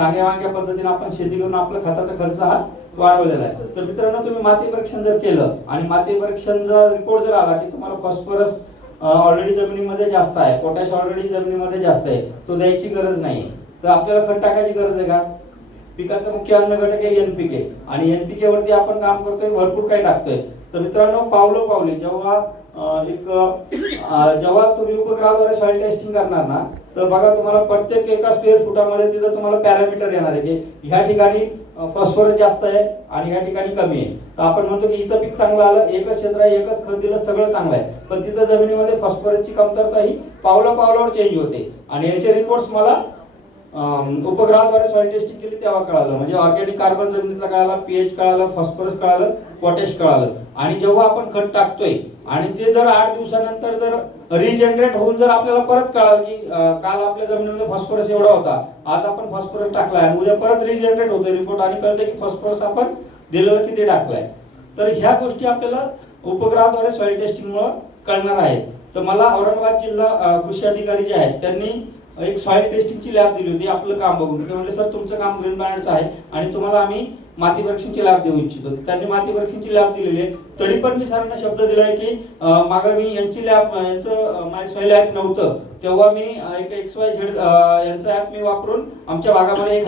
चांगल्या वांग्या पद्धतीने आपण शेती करून आपला खताचा खर्च हा वाढवलेला आहे. तर मित्रांनो, तुम्ही माती परीक्षण जर केलं आणि माती परीक्षणचा रिपोर्ट जर आला की तुम्हाला फॉस्फरस ऑलरेडी जमिनीमध्ये जास्त आहे, पोटॅश ऑलरेडी जमिनीमध्ये जास्त आहे, तो द्यायची गरज नाही, तर आपल्याला खत टाकायची गरज आहे का? पिकाचा मुख्य अन्न घटक आहे एनपीके, आणि एनपीके वरती आपण काम करतोय, भरपूर काही टाकतोय. तर मित्रांनो, पावलोपावली जेव्हा जेव्हा तुम्ही उपग्रहाद्वारे सॉइल टेस्टिंग करणार ना, तर बघा तुम्हाला प्रत्येक एका स्क्वेअर फुटामध्ये तिथं तुम्हाला पॅरामीटर येणार आहे की ह्या ठिकाणी फॉस्फरस जास्त आहे आणि ह्या ठिकाणी कमी आहे. तर आपण म्हणतो की इथं पीक चांगलं आलं, एकच क्षेत्र आहे, एकच खत दिलं, सगळं चांगलं आहे, पण तिथं जमिनीमध्ये फॉस्फरसची कमतरता ही पावलापावलावर चेंज होते. आणि याचे रिपोर्ट्स मला उपग्रहाद्वारे सॉइल टेस्टिंग केली तेव्हा कळालं. म्हणजे ऑर्गॅनिक कार्बन जमिनीतला कळाला, पीएच कळालं, फॉस्फरस कळालं, पोटॅश कळालं. आणि जेव्हा आपण खत टाकतोय आणि ते जर 8 दिवसानंतर जर रिजनरेट होऊन जर आपल्याला परत कळालं की काल आपल्या जमिनीमध्ये फॉस्फरस एवढा होता, आज आपण फॉस्फरस टाकलाय आणि उद्या परत रिजनरेट होतोय रिपोर्ट आणि कळतं की फॉस्फरस आपण दिलेलं किती टाकलाय, तर ह्या गोष्टी आपल्याला उपग्रहाद्वारे सॉइल टेस्टिंगमुळे कळणार आहेत. तर मला औरंगाबाद जिल्हा कृषी अधिकारी जे आहेत त्यांनी एक सॉइल टेस्टिंगची लॅब दिली होती आपलं काम बघून. ते म्हणजे सर तुमचं काम ग्रीन प्लॅनेटचं आहे आणि तुम्हाला आम्ही माती परीक्षणची लॅब देऊ इच्छितो. त्यांनी माती परीक्षणची लॅब दिलेली आहे. तरी पण मी सरांना शब्द दिलाय की मागं मी यांची लॅब माझं सॉइल ॲप नव्हतं तेव्हा मी एक XYZ यांचं ॲप मी वापरून आमच्या भागामध्ये